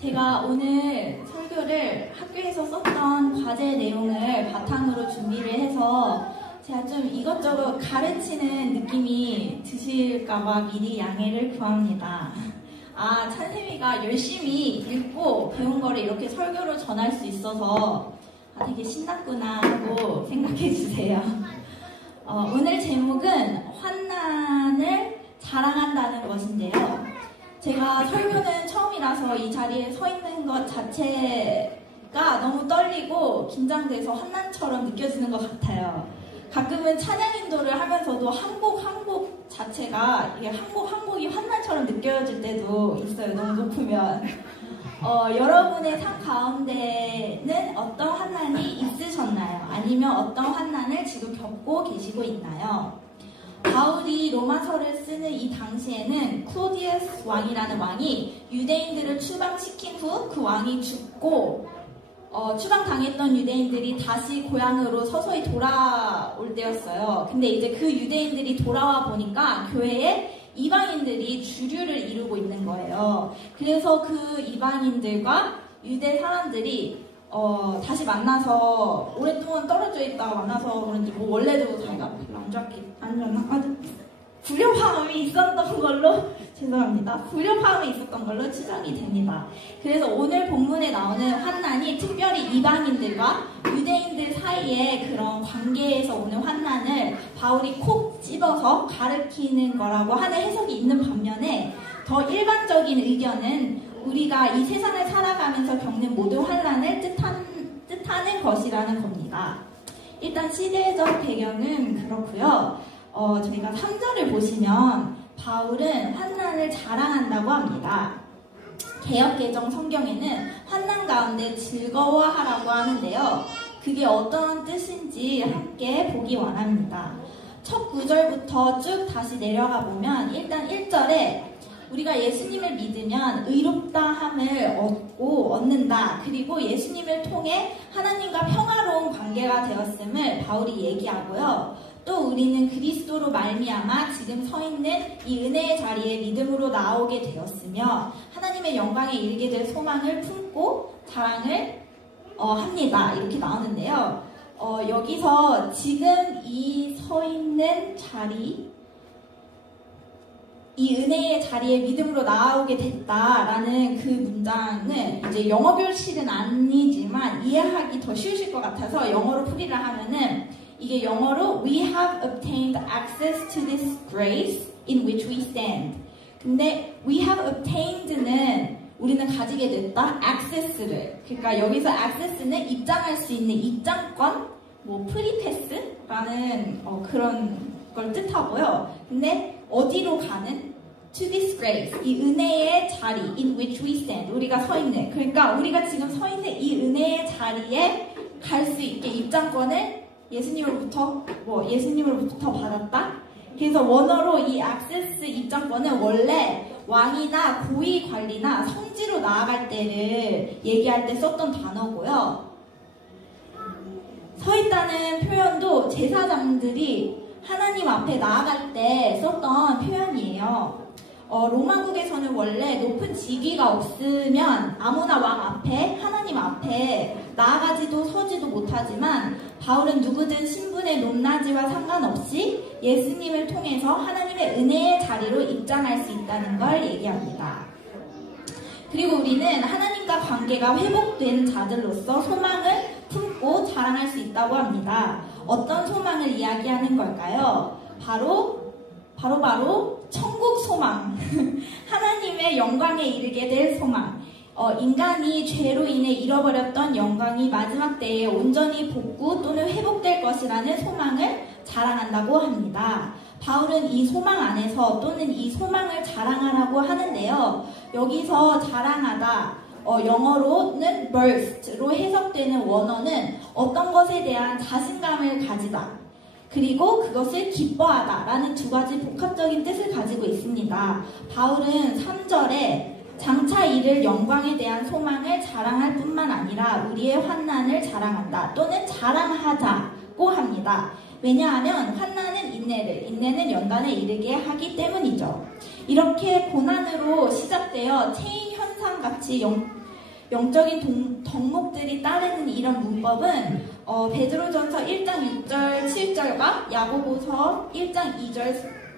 제가 오늘 설교를 학교에서 썼던 과제 내용을 바탕으로 준비를 해서 제가 좀 이것저것 가르치는 느낌이 드실까봐 미리 양해를 구합니다. 찬쌤이가 열심히 읽고 배운 거를 이렇게 설교로 전할 수 있어서 되게 신났구나 하고 생각해 주세요. 오늘 제목은 환난을 자랑한다는 것인데요. 제가 설교는 처음이라서 이 자리에 서 있는 것 자체가 너무 떨리고 긴장돼서 환난처럼 느껴지는 것 같아요. 가끔은 찬양 인도를 하면서도 한 곡 자체가 이게 한 곡이 환난처럼 느껴질 때도 있어요. 너무 높으면. 여러분의 삶 가운데는 어떤 환난이 있으셨나요? 아니면 어떤 환난을 지금 겪고 계시고 있나요? 바울이 로마서를 쓰는 이 당시에는 클로디우스 왕이라는 왕이 유대인들을 추방시킨 후 그 왕이 죽고 추방당했던 유대인들이 다시 고향으로 서서히 돌아올 때였어요. 근데 이제 그 유대인들이 돌아와 보니까 교회에 이방인들이 주류를 이루고 있는 거예요. 그래서 그 이방인들과 유대 사람들이 다시 만나서 오랫동안 떨어져 있다가 만나서 그런지 원래도 자기가 별로 안 좋았나? 불협화음이 있었던 걸로 죄송합니다. 불협화음이 있었던 걸로 추정이 됩니다. 그래서 오늘 본문에 나오는 환난이 특별히 이방인들과 유대인들 사이의 그런 관계에서 오는 환난을 바울이 콕 집어서 가리키는 거라고 하는 해석이 있는 반면에 더 일반적인 의견은 우리가 이 세상을 살아가면서 겪는 모든 환난을 뜻하는 것이라는 겁니다. 일단 시대적 배경은 그렇고요. 저희가 3절을 보시면 바울은 환난을 자랑한다고 합니다. 개역개정 성경에는 환난 가운데 즐거워하라고 하는데요. 그게 어떤 뜻인지 함께 보기 원합니다. 첫 구절부터 쭉 다시 내려가 보면 일단 1절에 우리가 예수님을 믿으면 의롭다함을 얻는다. 그리고 예수님을 통해 하나님과 평화로운 관계가 되었음을 바울이 얘기하고요. 또 우리는 그리스도로 말미암아 지금 서 있는 이 은혜의 자리에 믿음으로 나오게 되었으며 하나님의 영광에 이르게 될 소망을 품고 자랑을 합니다. 이렇게 나오는데요. 여기서 지금 이 서 있는 자리, 이 은혜의 자리에 믿음으로 나오게 됐다라는 그 문장은 이제 영어 교실은 아니지만 이해하기 더 쉬우실 것 같아서 영어로 풀이를 하면은 이게 영어로 We have obtained access to this grace in which we stand. 근데 We have obtained는 우리는 가지게 됐다. access를. 그러니까 여기서 access는 입장할 수 있는 입장권, 프리패스라는 그런 걸 뜻하고요. 근데 어디로 가는? To this grace. 이 은혜의 자리 in which we stand. 우리가 서 있는. 그러니까 우리가 지금 서 있는 이 은혜의 자리에 갈 수 있게 입장권을 예수님으로부터 받았다. 그래서 원어로 이 액세스 입장권은 원래 왕이나 고위 관리나 성지로 나아갈 때를 얘기할 때 썼던 단어고요. 서 있다는 표현도 제사장들이 하나님 앞에 나아갈 때 썼던 표현이에요. 로마국에서는 원래 높은 직위가 없으면 아무나 왕 앞에, 하나님 앞에 나아가지도 서지도 못하지만 바울은 누구든 신분의 높낮이와 상관없이 예수님을 통해서 하나님의 은혜의 자리로 입장할 수 있다는 걸 얘기합니다. 그리고 우리는 하나님과 관계가 회복된 자들로서 소망을 품고 자랑할 수 있다고 합니다. 어떤 소망을 이야기하는 걸까요? 바로 천국 소망, 하나님의 영광에 이르게 될 소망, 인간이 죄로 인해 잃어버렸던 영광이 마지막 때에 온전히 복구 또는 회복될 것이라는 소망을 자랑한다고 합니다. 바울은 이 소망 안에서 또는 이 소망을 자랑하라고 하는데요. 여기서 자랑하다, 영어로는 burst로 해석되는 원어는 어떤 것에 대한 자신감을 가지다. 그리고 그것을 기뻐하다 라는 두 가지 복합적인 뜻을 가지고 있습니다. 바울은 3절에 장차 이를 영광에 대한 소망을 자랑할 뿐만 아니라 우리의 환난을 자랑한다 또는 자랑하자고 합니다. 왜냐하면 환난은 인내를, 인내는 연단에 이르게 하기 때문이죠. 이렇게 고난으로 시작되어 체인 현상같이 영적인 덕목들이 따르는 이런 문법은 베드로전서 1장 6절 7절과 야고보서 1장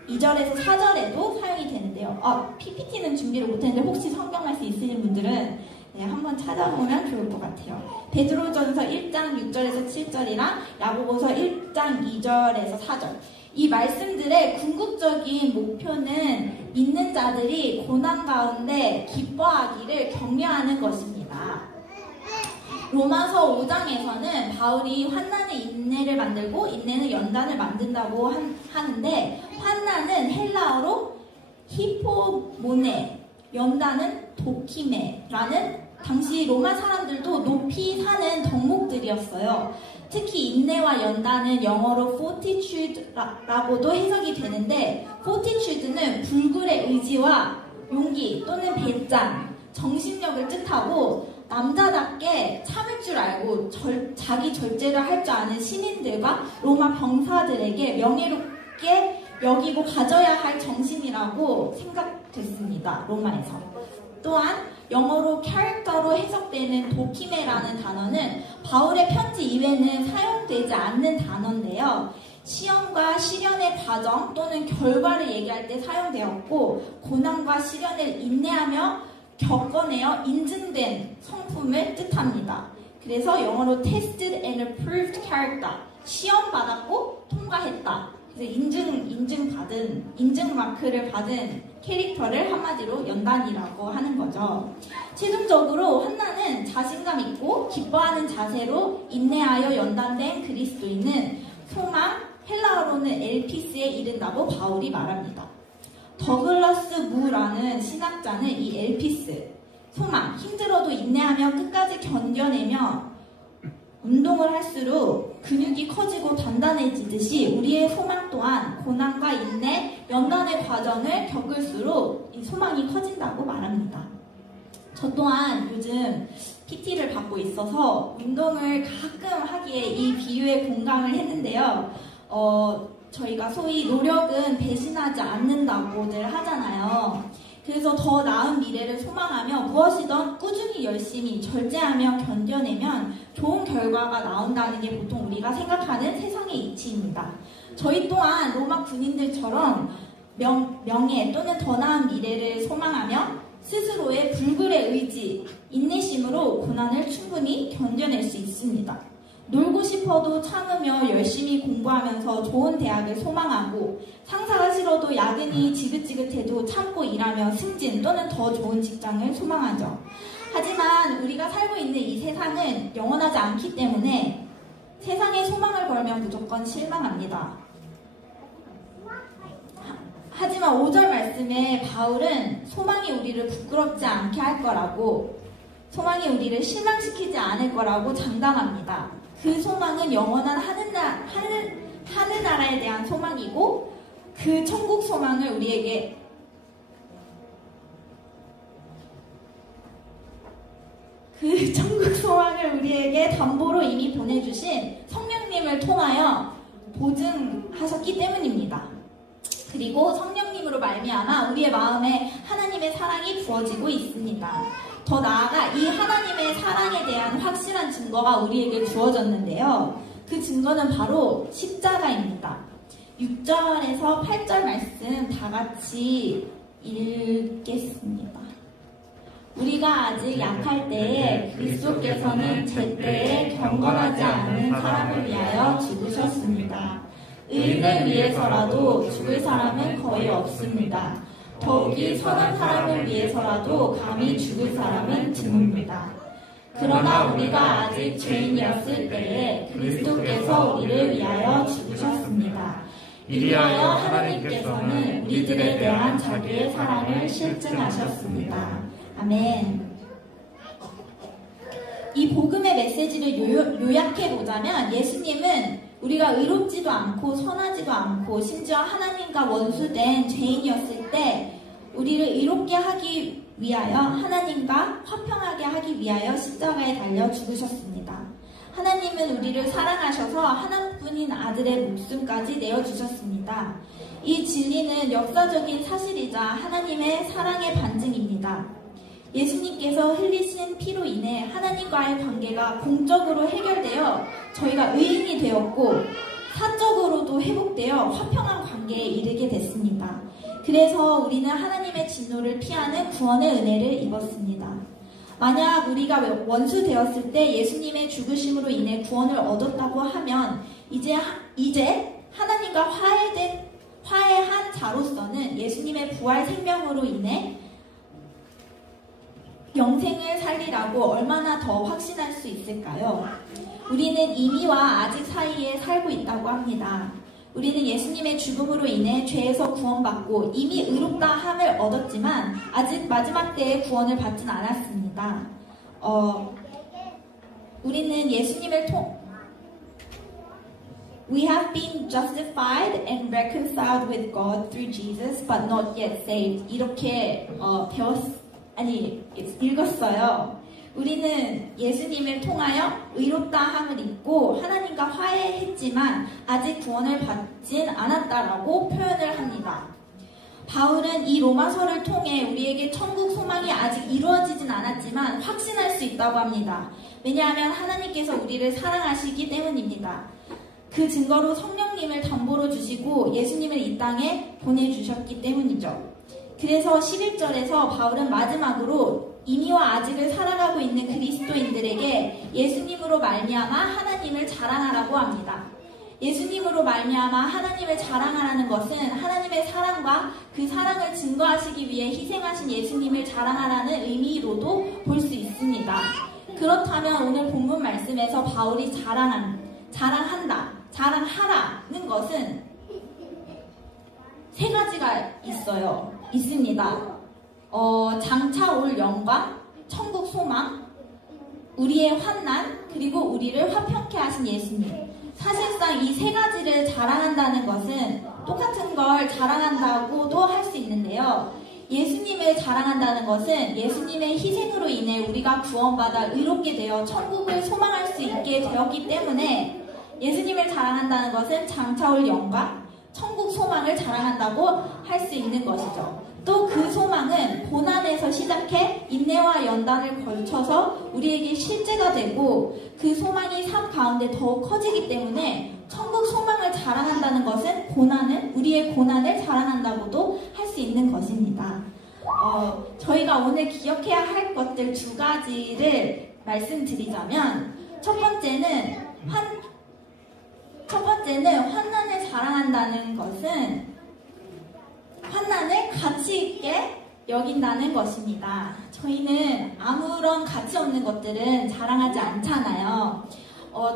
2절에서 4절에도 사용이 되는데요. PPT는 준비를 못했는데 혹시 성경 말씀 있으신 분들은 한번 찾아보면 좋을 것 같아요. 베드로전서 1장 6절에서 7절이랑 야고보서 1장 2절에서 4절. 이 말씀들의 궁극적인 목표는 믿는 자들이 고난 가운데 기뻐하기를 격려하는 것입니다. 로마서 5장에서는 바울이 환난은 인내를 만들고 인내는 연단을 만든다고 하는데, 환난은 헬라어로 히포모네, 연단은 도키메라는 당시 로마 사람들도 높이 사는 덕목들이었어요. 특히 인내와 연단은 영어로 fortitude라고도 해석이 되는데, fortitude는 불굴의 의지와 용기 또는 배짱, 정신력을 뜻하고, 남자답게 참을 줄 알고 자기 절제를 할 줄 아는 시민들과 로마 병사들에게 명예롭게 여기고 가져야 할 정신이라고 생각됐습니다. 로마에서. 또한 영어로 캐릭터로 해석되는 도키메라는 단어는 바울의 편지 이외에는 사용되지 않는 단어인데요. 시험과 시련의 과정 또는 결과를 얘기할 때 사용되었고, 고난과 시련을 인내하며 겪어내어 인증된 성품을 뜻합니다. 그래서 영어로 tested and approved character, 시험 받았고 통과했다. 그래서 인증 마크를 받은 캐릭터를 한마디로 연단이라고 하는 거죠. 최종적으로 환난은 자신감 있고 기뻐하는 자세로 인내하여 연단된 그리스도인은 소망, 헬라어로는 엘피스에 이른다고 바울이 말합니다. 더글라스 무라는 신학자는 이 엘피스, 소망, 힘들어도 인내하며 끝까지 견뎌내며 운동을 할수록 근육이 커지고 단단해지듯이 우리의 소망 또한 고난과 인내, 연단의 과정을 겪을수록 이 소망이 커진다고 말합니다. 저 또한 요즘 PT를 받고 있어서 운동을 가끔 하기에 이 비유에 공감을 했는데요. 저희가 소위 노력은 배신하지 않는다고들 하잖아요. 그래서 더 나은 미래를 소망하며 무엇이든 꾸준히 열심히 절제하며 견뎌내면 좋은 결과가 나온다는 게 보통 우리가 생각하는 세상의 이치입니다. 저희 또한 로마 군인들처럼 명예 또는 더 나은 미래를 소망하며 스스로의 불굴의 의지, 인내심으로 고난을 충분히 견뎌낼 수 있습니다. 놀고 싶어도 참으며 열심히 공부하면서 좋은 대학을 소망하고, 상사가 싫어도 야근이 지긋지긋해도 참고 일하며 승진 또는 더 좋은 직장을 소망하죠. 하지만 우리가 살고 있는 이 세상은 영원하지 않기 때문에 세상에 소망을 걸면 무조건 실망합니다. 하지만 5절 말씀에 바울은 소망이 우리를 부끄럽지 않게 할 거라고, 소망이 우리를 실망시키지 않을 거라고 장담합니다. 그 소망은 영원한 하늘나라에 대한 소망이고, 그 천국 소망을 우리에게 담보로 이미 보내주신 성령님을 통하여 보증하셨기 때문입니다. 그리고 성령님으로 말미암아 우리의 마음에 하나님의 사랑이 부어지고 있습니다. 더 나아가 이 하나님의 사랑에 대한 확실한 증거가 우리에게 주어졌는데요. 그 증거는 바로 십자가입니다. 6절에서 8절 말씀 다 같이 읽겠습니다. 우리가 아직 약할 때에 그리스도께서는 제때에 경건하지 않은 사람을 위하여 죽으셨습니다. 의인을 위해서라도 죽을 사람은 거의 없습니다. 더욱이 선한 사람을 위해서라도 감히 죽을 사람은 드뭅니다. 그러나 우리가 아직 죄인이었을 때에 그리스도께서 우리를 위하여 죽으셨습니다. 이리하여 하나님께서는 우리들에 대한 자기의 사랑을 실증하셨습니다. 아멘. 이 복음의 메시지를 요약해보자면, 예수님은 우리가 의롭지도 않고 선하지도 않고 심지어 하나님과 원수된 죄인이었을 때 우리를 의롭게 하기 위하여, 하나님과 화평하게 하기 위하여 십자가에 달려 죽으셨습니다. 하나님은 우리를 사랑하셔서 하나뿐인 아들의 목숨까지 내어주셨습니다. 이 진리는 역사적인 사실이자 하나님의 사랑의 반증입니다. 예수님께서 흘리신 피로 인해 하나님과의 관계가 공적으로 해결되어 저희가 의인이 되었고 사적으로도 회복되어 화평한 관계에 이르게 됐습니다. 그래서 우리는 하나님의 진노를 피하는 구원의 은혜를 입었습니다. 만약 우리가 원수 되었을 때 예수님의 죽으심으로 인해 구원을 얻었다고 하면 이제 하나님과 화해한 자로서는 예수님의 부활 생명으로 인해 영생을 살리라고 얼마나 더 확신할 수 있을까요? 우리는 이미와 아직 사이에 살고 있다고 합니다. 우리는 예수님의 죽음으로 인해 죄에서 구원받고 이미 의롭다 함을 얻었지만 아직 마지막 때의 구원을 받진 않았습니다. 우리는 예수님을 We have been justified and reconciled with God through Jesus, but not yet saved. 이렇게 읽었어요. 우리는 예수님을 통하여 의롭다 함을 입고 하나님과 화해했지만 아직 구원을 받진 않았다라고 표현을 합니다. 바울은 이 로마서를 통해 우리에게 천국 소망이 아직 이루어지진 않았지만 확신할 수 있다고 합니다. 왜냐하면 하나님께서 우리를 사랑하시기 때문입니다. 그 증거로 성령님을 담보로 주시고 예수님을 이 땅에 보내주셨기 때문이죠. 그래서 11절에서 바울은 마지막으로 이미와 아직을 살아가고 있는 그리스도인들에게 예수님으로 말미암아 하나님을 자랑하라고 합니다. 예수님으로 말미암아 하나님을 자랑하라는 것은 하나님의 사랑과 그 사랑을 증거하시기 위해 희생하신 예수님을 자랑하라는 의미로도 볼 수 있습니다. 그렇다면 오늘 본문 말씀에서 바울이 자랑하라는 것은 세 가지가 있습니다. 장차 올 영광, 천국 소망, 우리의 환난, 그리고 우리를 화평케 하신 예수님. 사실상 이 세 가지를 자랑한다는 것은 똑같은 걸 자랑한다고도 할 수 있는데요. 예수님을 자랑한다는 것은 예수님의 희생으로 인해 우리가 구원받아 의롭게 되어 천국을 소망할 수 있게 되었기 때문에 예수님을 자랑한다는 것은 장차 올 영광, 천국 소망을 자랑한다고 할 수 있는 것이죠. 또 그 소망은 고난에서 시작해 인내와 연단을 걸쳐서 우리에게 실제가 되고 그 소망이 삶 가운데 더욱 커지기 때문에 천국 소망을 자랑한다는 것은 우리의 고난을 자랑한다고도 할 수 있는 것입니다. 저희가 오늘 기억해야 할 것들 두 가지를 말씀드리자면 첫 번째는 환난을 자랑한다는 것은 환난을 가치 있게 여긴다는 것입니다. 저희는 아무런 가치 없는 것들은 자랑하지 않잖아요.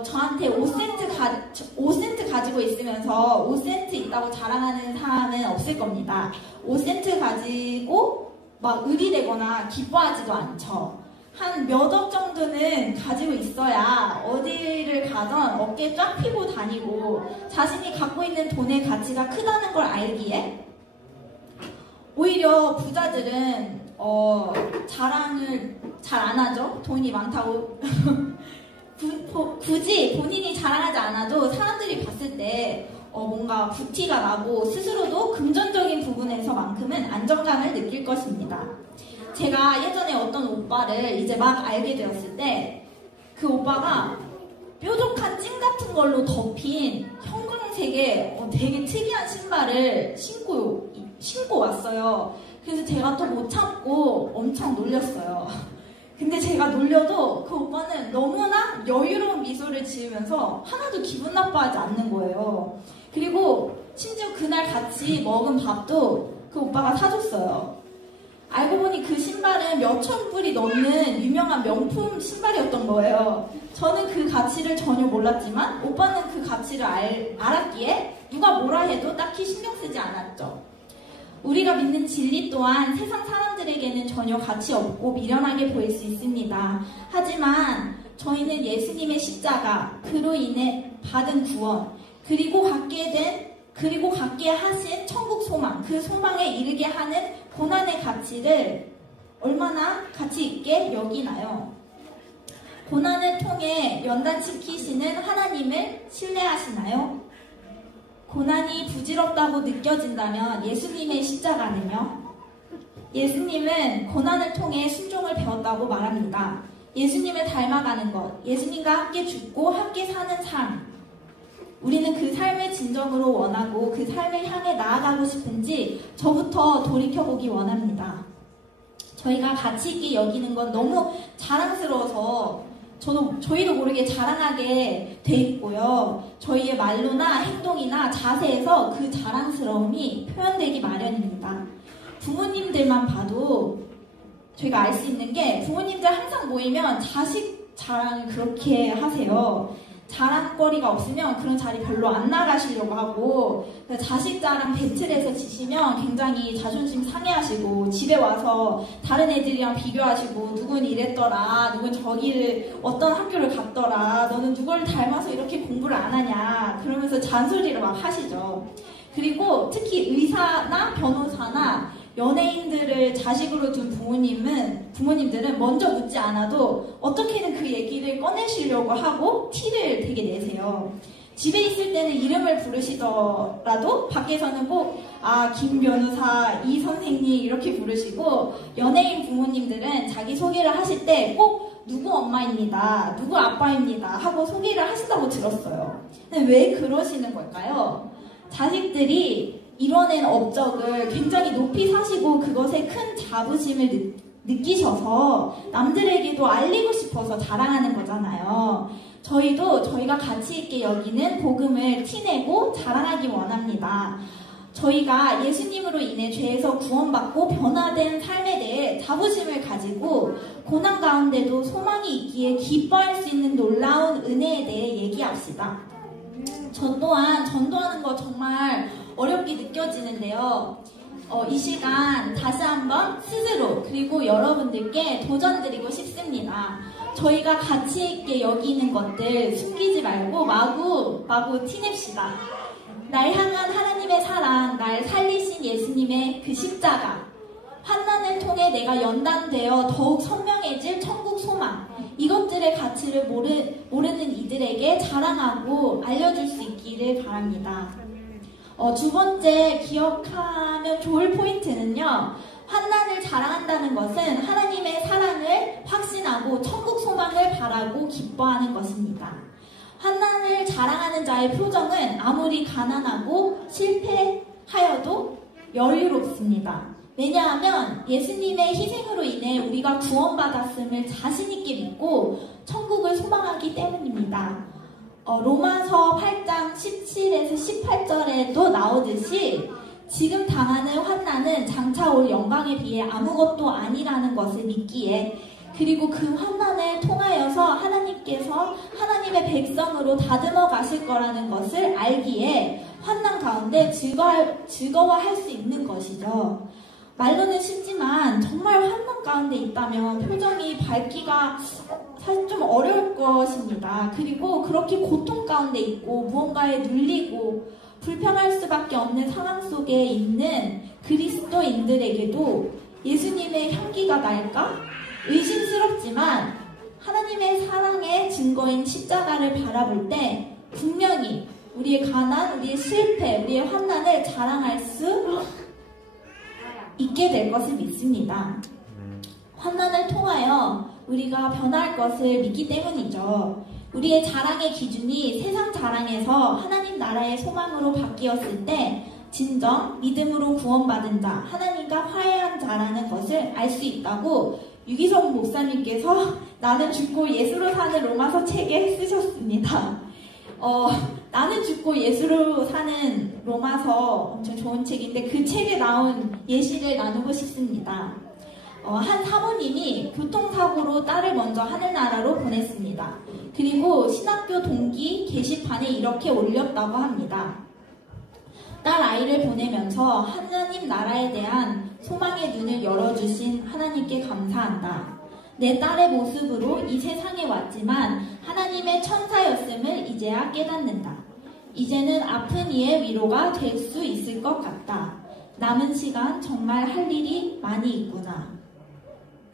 저한테 5센트 가지고 있으면서 5센트 있다고 자랑하는 사람은 없을 겁니다. 5센트 가지고 막 의리되거나 기뻐하지도 않죠. 한 몇 억 정도는 가지고 있어야 어디를 가던 어깨 쫙 펴고 다니고 자신이 갖고 있는 돈의 가치가 크다는 걸 알기에 오히려 부자들은 자랑을 잘 안 하죠. 돈이 많다고 굳이 본인이 자랑하지 않아도 사람들이 봤을 때 뭔가 부티가 나고 스스로도 금전적인 부분에서만큼은 안정감을 느낄 것입니다. 제가 예전에 어떤 오빠를 이제 막 알게 되었을 때 그 오빠가 뾰족한 찜 같은 걸로 덮인 형광색의 되게 특이한 신발을 신고 왔어요. 그래서 제가 또 못 참고 엄청 놀렸어요. 근데 제가 놀려도 그 오빠는 너무나 여유로운 미소를 지으면서 하나도 기분 나빠하지 않는 거예요. 그리고 심지어 그날 같이 먹은 밥도 그 오빠가 사줬어요. 알고 보니 그 신발은 몇천 불이 넘는 유명한 명품 신발이었던 거예요. 저는 그 가치를 전혀 몰랐지만 오빠는 그 가치를 알았기에 누가 뭐라 해도 딱히 신경 쓰지 않았죠. 우리가 믿는 진리 또한 세상 사람들에게는 전혀 가치 없고 미련하게 보일 수 있습니다. 하지만 저희는 예수님의 십자가, 그로 인해 받은 구원, 그리고 갖게 하신 천국 소망, 그 소망에 이르게 하는 고난의 가치를 얼마나 가치 있게 여기나요? 고난을 통해 연단시키시는 하나님을 신뢰하시나요? 고난이 부질없다고 느껴진다면 예수님의 십자가는요? 예수님은 고난을 통해 순종을 배웠다고 말합니다. 예수님을 닮아가는 것, 예수님과 함께 죽고 함께 사는 삶. 우리는 그 삶을 진정으로 원하고 그 삶을 향해 나아가고 싶은지 저부터 돌이켜보기 원합니다. 저희가 가치 있게 여기는 건 너무 자랑스러워서 저희도 모르게 자랑하게 돼 있고요. 저희의 말로나 행동이나 자세에서 그 자랑스러움이 표현되기 마련입니다. 부모님들만 봐도 저희가 알 수 있는 게 부모님들 항상 모이면 자식 자랑을 그렇게 하세요. 자랑거리가 없으면 그런 자리 별로 안 나가시려고 하고 자식 자랑 배틀에서 지시면 굉장히 자존심 상해하시고 집에 와서 다른 애들이랑 비교하시고 누군 이랬더라, 누군 저기를 어떤 학교를 갔더라, 너는 누구를 닮아서 이렇게 공부를 안 하냐 그러면서 잔소리를 막 하시죠. 그리고 특히 의사나 변호사나 연예인들을 자식으로 둔 부모님들은 먼저 묻지 않아도 어떻게든 그 얘기를 꺼내시려고 하고 티를 되게 내세요. 집에 있을 때는 이름을 부르시더라도 밖에서는 꼭 김 변호사, 이 선생님 이렇게 부르시고 연예인 부모님들은 자기 소개를 하실 때 꼭 누구 엄마입니다, 누구 아빠입니다 하고 소개를 하신다고 들었어요. 근데 왜 그러시는 걸까요? 자식들이 이뤄낸 업적을 굉장히 높이 사시고 그것에 큰 자부심을 느끼셔서 남들에게도 알리고 싶어서 자랑하는 거잖아요. 저희도 저희가 가치 있게 여기는 복음을 티내고 자랑하기 원합니다. 저희가 예수님으로 인해 죄에서 구원받고 변화된 삶에 대해 자부심을 가지고 고난 가운데도 소망이 있기에 기뻐할 수 있는 놀라운 은혜에 대해 얘기합시다. 저 또한 전도하는 거 정말 어렵게 느껴지는데요. 이 시간 다시 한번 스스로 그리고 여러분들께 도전드리고 싶습니다. 저희가 가치 있게 여기는 것들 숨기지 말고 마구 티냅시다. 날 향한 하나님의 사랑, 날 살리신 예수님의 그 십자가, 환난을 통해 내가 연단되어 더욱 선명해질 천국 소망, 이것들의 가치를 모르는 이들에게 자랑하고 알려줄 수 있기를 바랍니다. 두 번째 기억하면 좋을 포인트는요. 환난을 자랑한다는 것은 하나님의 사랑을 확신하고 천국 소망을 바라고 기뻐하는 것입니다. 환난을 자랑하는 자의 표정은 아무리 가난하고 실패하여도 여유롭습니다. 왜냐하면 예수님의 희생으로 인해 우리가 구원받았음을 자신있게 믿고 천국을 소망하기 때문입니다. 로마서 8장 17에서 18절에도 나오듯이 지금 당하는 환난은 장차 올 영광에 비해 아무것도 아니라는 것을 믿기에, 그리고 그 환난을 통하여서 하나님께서 하나님의 백성으로 다듬어 가실 거라는 것을 알기에 환난 가운데 즐거워할 수 있는 것이죠. 말로는 쉽지만 정말 환난 가운데 있다면 표정이 밝기가 사실 좀 어려울 것입니다. 그리고 그렇게 고통 가운데 있고 무언가에 눌리고 불평할 수밖에 없는 상황 속에 있는 그리스도인들에게도 예수님의 향기가 날까? 의심스럽지만 하나님의 사랑의 증거인 십자가를 바라볼 때 분명히 우리의 가난, 우리의 실패, 우리의 환난을 자랑할 수 있게 될 것을 믿습니다. 환난을 통하여 우리가 변할 것을 믿기 때문이죠. 우리의 자랑의 기준이 세상 자랑에서 하나님 나라의 소망으로 바뀌었을 때 진정 믿음으로 구원받은 자, 하나님과 화해한 자라는 것을 알 수 있다고 유기성 목사님께서 나는 죽고 예수로 사는 로마서 책에 쓰셨습니다. 나는 죽고 예수로 사는 로마서 엄청 좋은 책인데 그 책에 나온 예시를 나누고 싶습니다. 한 사모님이 교통사고로 딸을 먼저 하늘나라로 보냈습니다. 그리고 신학교 동기 게시판에 이렇게 올렸다고 합니다. 딸 아이를 보내면서 하나님 나라에 대한 소망의 눈을 열어주신 하나님께 감사한다. 내 딸의 모습으로 이 세상에 왔지만 하나님의 천사였음을 이제야 깨닫는다. 이제는 아픈 이의 위로가 될 수 있을 것 같다. 남은 시간 정말 할 일이 많이 있구나.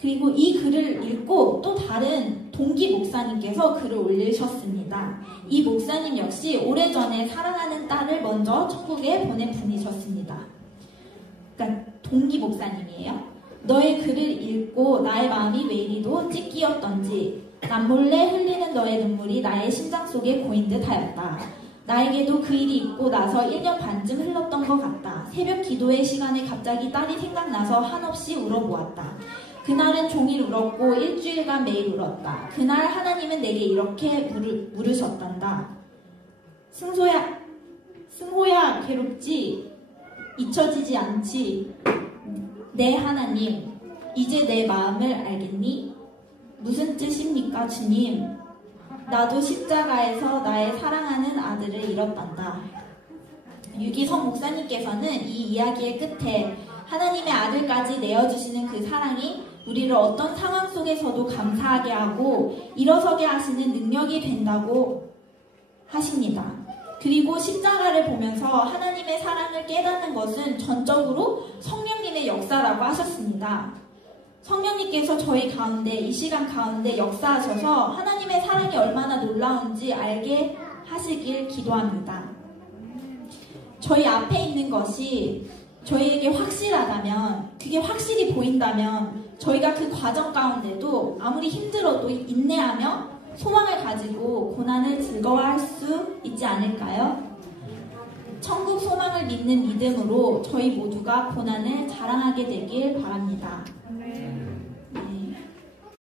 그리고 이 글을 읽고 또 다른 동기 목사님께서 글을 올리셨습니다. 이 목사님 역시 오래전에 사랑하는 딸을 먼저 천국에 보낸 분이셨습니다. 그러니까 동기 목사님이에요. 너의 글을 읽고 나의 마음이 왜 이리도 찢기었던지 남몰래 흘리는 너의 눈물이 나의 심장 속에 고인 듯 하였다. 나에게도 그 일이 있고 나서 1년 반쯤 흘렀던 것 같다. 새벽 기도의 시간에 갑자기 딸이 생각나서 한없이 울어보았다. 그날은 종일 울었고 일주일간 매일 울었다. 그날 하나님은 내게 이렇게 물으셨단다. 승호야 괴롭지? 잊혀지지 않지? 내 하나님, 이제 내 마음을 알겠니? 무슨 뜻입니까, 주님? 나도 십자가에서 나의 사랑하는 아들을 잃었단다. 유기성 목사님께서는 이 이야기의 끝에 하나님의 아들까지 내어주시는 그 사랑이 우리를 어떤 상황 속에서도 감사하게 하고 일어서게 하시는 능력이 된다고 하십니다. 그리고 십자가를 보면서 하나님의 사랑을 깨닫는 것은 전적으로 성령님의 역사라고 하셨습니다. 성령님께서 저희 가운데, 이 시간 가운데 역사하셔서 하나님의 사랑이 얼마나 놀라운지 알게 하시길 기도합니다. 저희 앞에 있는 것이 저희에게 확실하다면, 그게 확실히 보인다면 저희가 그 과정 가운데도 아무리 힘들어도 인내하며 소망을 가지고 고난을 즐거워할 수 있지 않을까요? 천국 소망을 믿는 믿음으로 저희 모두가 고난을 자랑하게 되길 바랍니다.